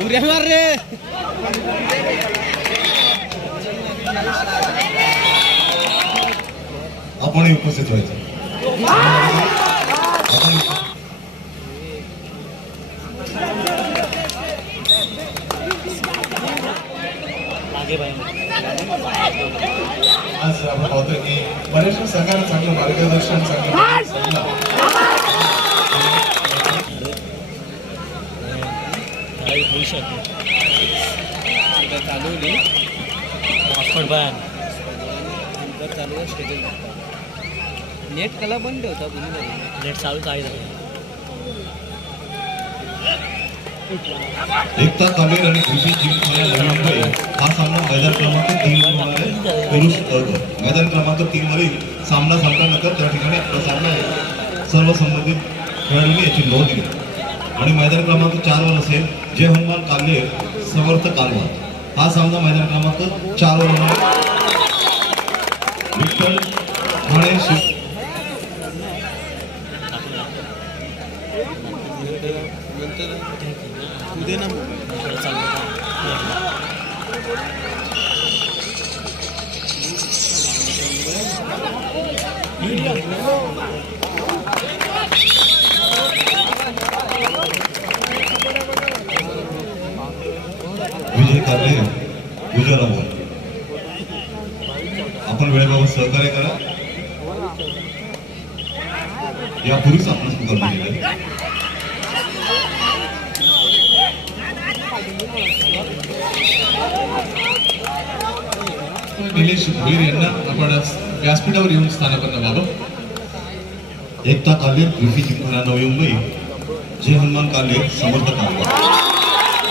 उड्या मार रे. आपण उपस्थित व्हायचं. आज आपण पाहतोय की बऱ्याचशा संघाला चांगलं मार्गदर्शन चालवली नेट कला बंद होता नेट चालू आहे. एकता कालेर आणि कृषी जिंकणाऱ्या नवी मुंबई हा सामना मैदान क्रमांक 3 वर पुरुष मैदान क्रमांक 3 वरील सामना संपल्यानंतर त्या ठिकाणी आपला सामना आहे सर्व संबंधित खेळाडूंनी याची नोंद दिली आणि मैदान क्रमांक 4 वर असेल जय हनुमान कालेर समर्थ कालवा हा सामना मैदान क्रमांक 4 वर होणार. विठ्ठल ठाणे उद्या ना विजय काले गुजरात आपण वेळेबाबत सहकार्य करा. यापूर्वीच आपण स्वीकार केलेलं आहे. निलेश भोईर यांना आपण व्यासपीठावर येऊन स्थानापन्न व्हावं. एकता कालेर कृषी जिंकणाऱ्या नवी मुंबई जय हनुमान कालेर समर्थ कालवा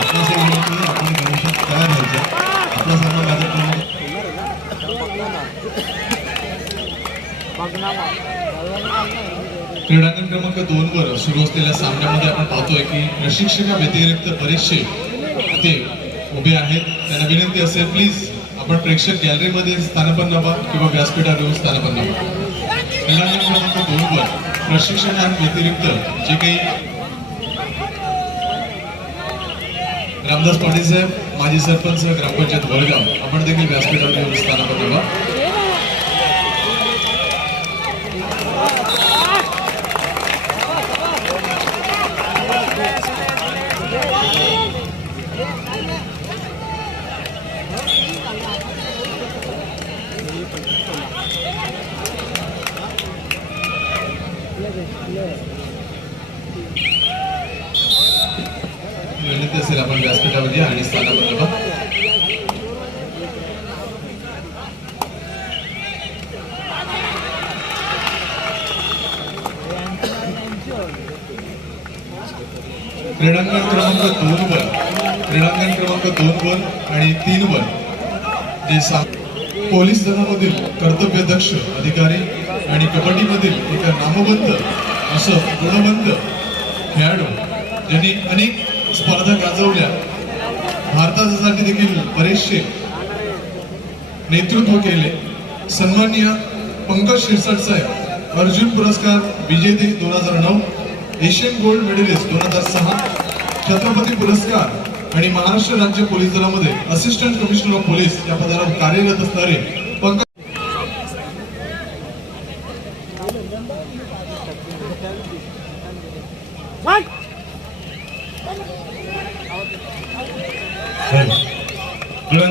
आपला विनंती आपण गणेशात तयार व्हायचं. आपला सामना मैदान क्रमांक क्रीडांगण क्रमांक 2 वर सुरू असलेल्या सामन्यामध्ये आपण पाहतोय की प्रशिक्षका व्यतिरिक्त बरेचसे ते उभे आहेत. त्यांना विनंती असेल प्लीज आपण प्रेक्षक गॅलरीमध्ये स्थानापन्न व्हा किंवा व्यासपीठावर येऊन स्थानापन्न व्हा. क्रीडांगण क्रमांक 2 वर प्रशिक्षकांव्यतिरिक्त जे काही रामदास पाटील साहेब माजी सरपंच ग्रामपंचायत वडगाव आपण देखील व्यासपीठावर येऊन स्थानापन्न व्हा. विनंती असेल आपण व्यासपीठावर या आणि स्थानापन्न व्हा. क्रीडांगण क्रमांक 2 वर आणि 3 वर जे पोलीस दलामधील कर्तव्यदक्ष अधिकारी आणि कबड्डीमधील एका नामवंत असं गुणवंत खेळाडू ज्यांनी अनेक स्पर्धा गाजवल्या, भारतासाठी देखील बरेचसे नेतृत्व केले, सन्माननीय पंकज शिरसाट साहेब अर्जुन पुरस्कार विजेते 2009, एशियन गोल्ड मेडलिस्ट 2006, छत्रपती पुरस्कार आणि महाराष्ट्र राज्य पोलीस दलामध्ये असिस्टंट कमिशनर ऑफ पोलीस या पदावर कार्यरत असणारे पंकज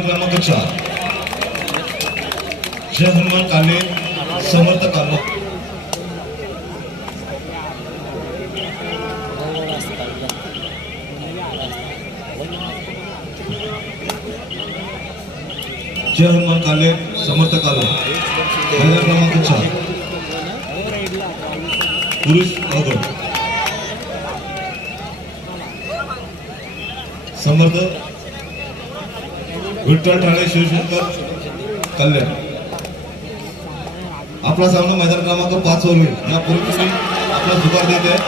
क्रमांक 4 जय हनुमान कालेर समर्थ कालवा जय हनुमान कालेर समर्थ कालवा मैदान क्रमांक 4 पुरुष समर्थ विठ्ठल ठाणे शिवशंकर कल्याण आपला सामना मैदान क्रमांक 5 वर होईल. यापूर्वी तुम्ही आपला जुगार देत आहे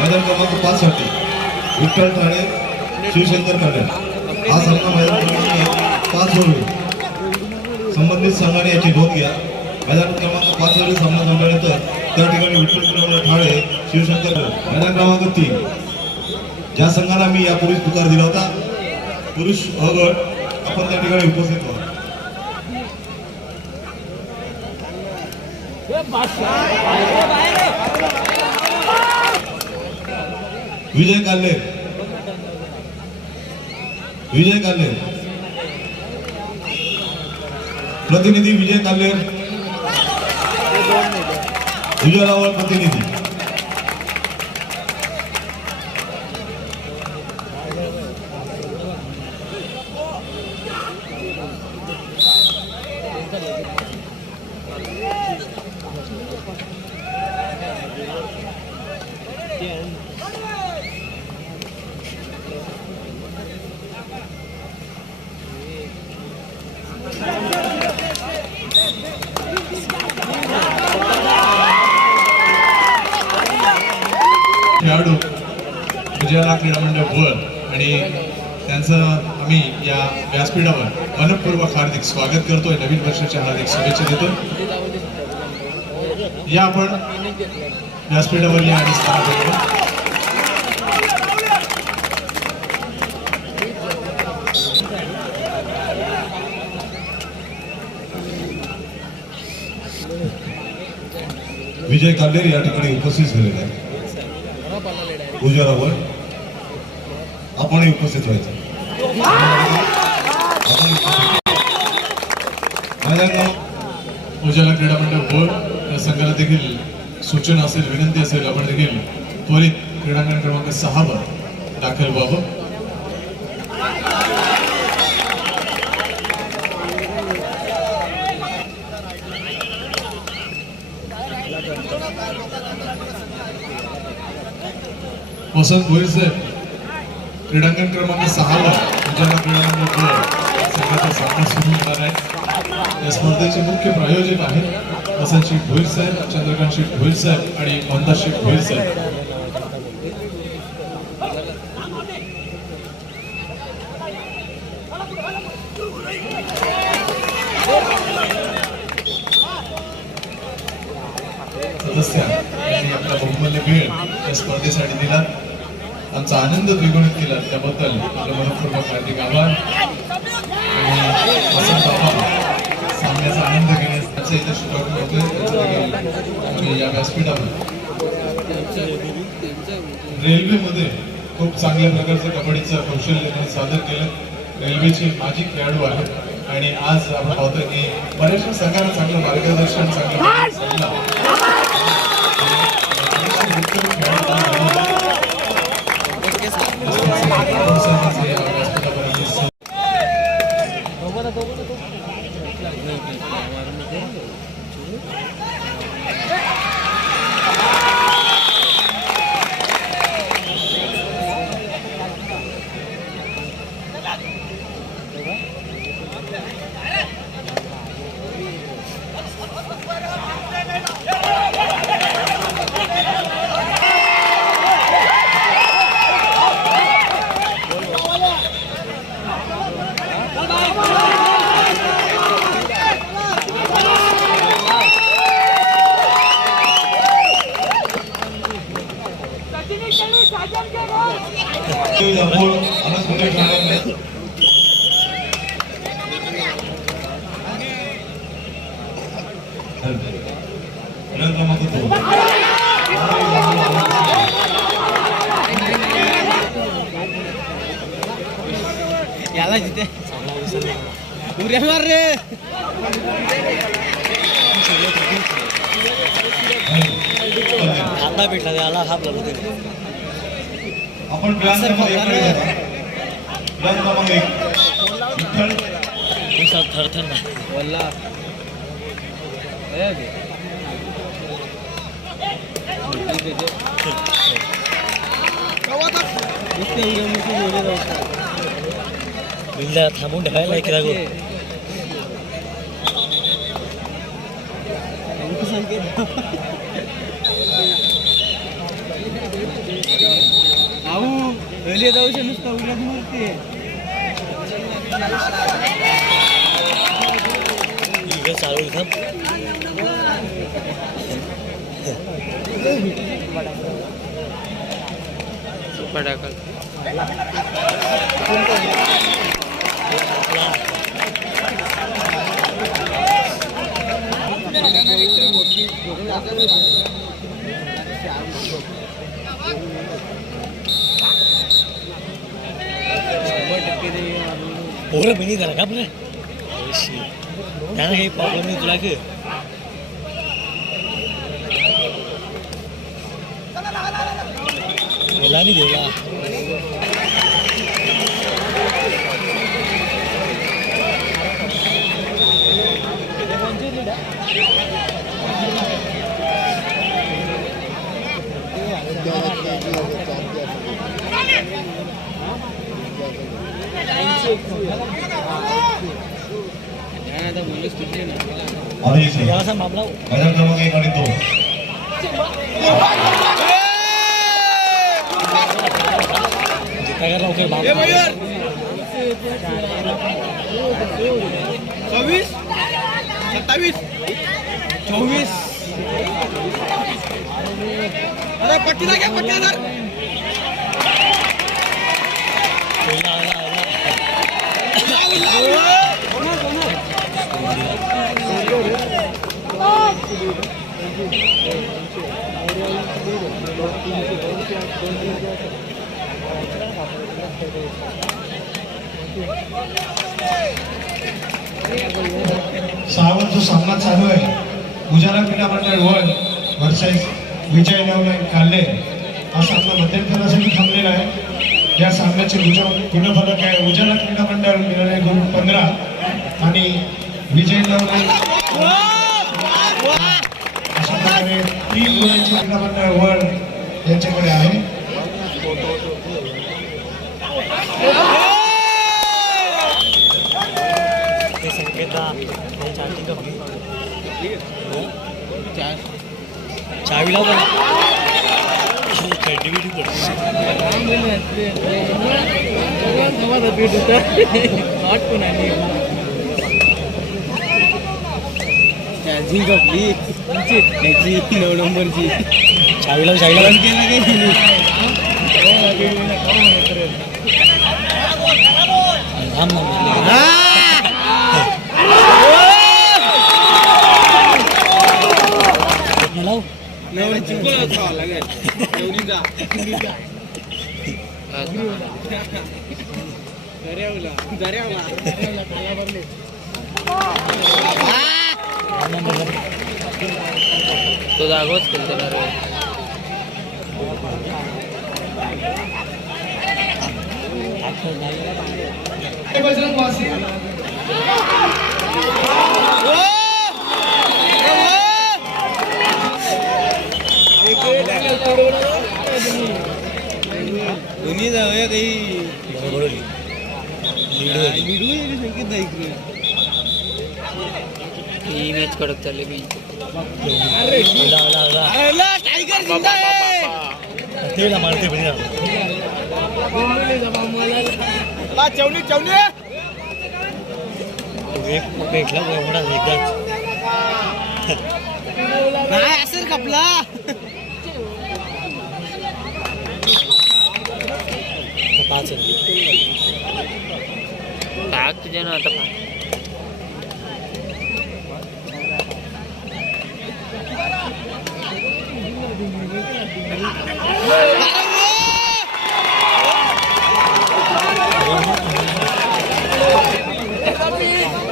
मैदान क्रमांक 5 साठी विठ्ठल ठाणे शिवशंकर कल्याण हा सामना मैदान क्रमांक 5 वर होईल. संबंधित संघाने याची नोंद घ्या. मैदान क्रमांक 5 वरील सामना संपल्यानंतर त्या ठिकाणी विठ्ठल ठाणे शिवशंकर मैदान क्रमांक 3 ज्या संघाला मी यापूर्वी पुकार दिला होता पुरुष अ गट आपण त्या ठिकाणी उपस्थित व्हा. विजय काल्ले, विजय काल्ले, प्रतिनिधी विजय काल्ले, विजय रावळ प्रतिनिधी. खेळाडू विजयाला क्रीडा मंडळ वर आणि त्यांचं आम्ही या व्यासपीठावर मनपूर्वक हार्दिक स्वागत करतोय. नवीन वर्षाच्या हार्दिक शुभेच्छा देतोय. या आपण व्यासपीठावर या आणि स्थान करू. विजय काल्लेर या ठिकाणी उपस्थित झालेले आहेत. गुजरावर आपणही उपस्थित व्हायचं. उजाला क्रीडा मंडळ बोर्ड या संघाला देखील सूचना असेल, विनंती असेल, आपण देखील त्वरित क्रीडांगण क्रमांक 6 वर दाखल व्हावं. वसंत भोईर क्रीडांगण क्रमांक 6 वर उजाला क्रीडांगण संघाचा सामना सुरू होणार आहे. या स्पर्धेचे मुख्य प्रायोजक आहेत वसंत शेठ भोईर साहेब, चंद्रकांत शेठ भोईर साहेब आणि मंदार शेठ भोईर साहेब. सदस्यांनी आपला बहुमूल्य वेळ या स्पर्धेसाठी दिला, आमचा आनंद द्विगुणित केला, त्याबद्दल आपलं मनपूर्वक हार्दिक आभार. आणि वसंत बाबा सामन्याचा आनंद घेण्याचा इथे शुभारंभ होतोय. या व्यासपीठावर रेल्वेमध्ये खूप चांगल्या प्रकारचं कबड्डीचं कौशल्य त्यांनी सादर केलं. रेल्वेचे माजी खेळाडू आहेत आणि आज आपण पाहतोय की बऱ्याचशा संघांना चांगलं मार्गदर्शन, चांगलं सल्ला याला जिथे उड्या मार रे. आता भेटला याला हा आपला आपण प्लॅन क्रमांक 1 कडे जातो. प्लॅन क्रमांक 1 विठ्ठल थरथर ना वल्ला थांबून ठेवायला एक लागू. पहिले जाऊ नुसतं उलट मारते. चालू पटाकल पोरं बिनी झाला का आपलं त्यानं काही प्रॉब्लेम नाही तुला की दिला नाही दिला आदेश आहे. याला मामला मैदान क्रमांक 1 आणि 2 काय करणार ओके बाप 26 27 24 अरे पट्टीला घ्या पट्टीला सावंत जो सामना चालू आहे उजाला क्रीडा मंडळ वन वर्सेस विजय नवनाथ काल्ले हा सामना मध्यंतरासाठी थांबलेला आहे. या सामन्याचे गुणफलक आहे उजाला क्रीडा मंडळ मिळाले गुण 15 आणि विजय नवनाथ अशा प्रकारे 3 गुणांचे क्रीडा मंडळ वन यांच्याकडे आहे. चावी लाव क्रिएटिव्हिटी चार्जिंग आपली याची 9 नंबरची चावी लाव चावी लाव थांब लाव तो जागोच खेळतो दोन्ही जाऊया काही बरोबर ही मॅच कडक चालली मी ते मारते भेटला एवढा एकदाच नाही असेल कपला पाच टाक तुझ्या ना आता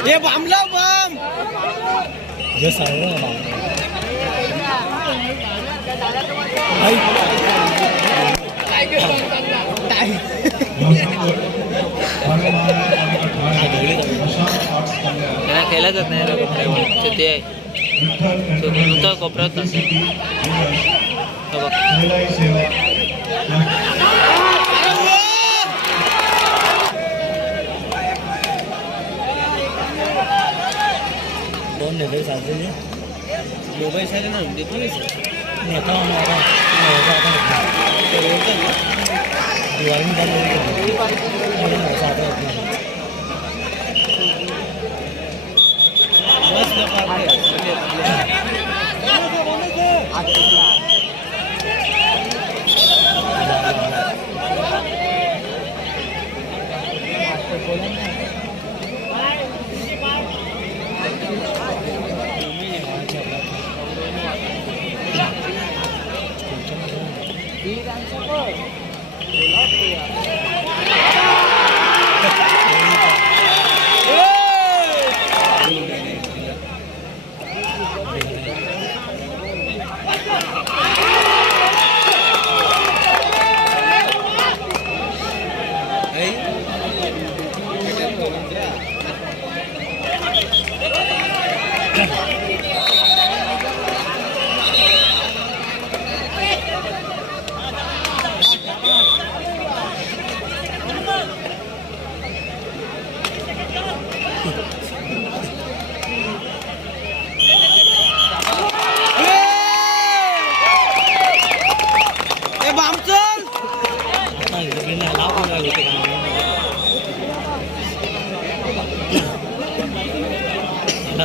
ये बामला बाम यस आहे ना त्यांना खेळला जात नाही कोपऱ्यावर ते आहे तो नुसतं कोपऱ्यात दोन नेते चालते मोबाईल साठी ना देत नाही नेता दिवाळी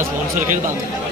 स्पॉन्सर केलं बांध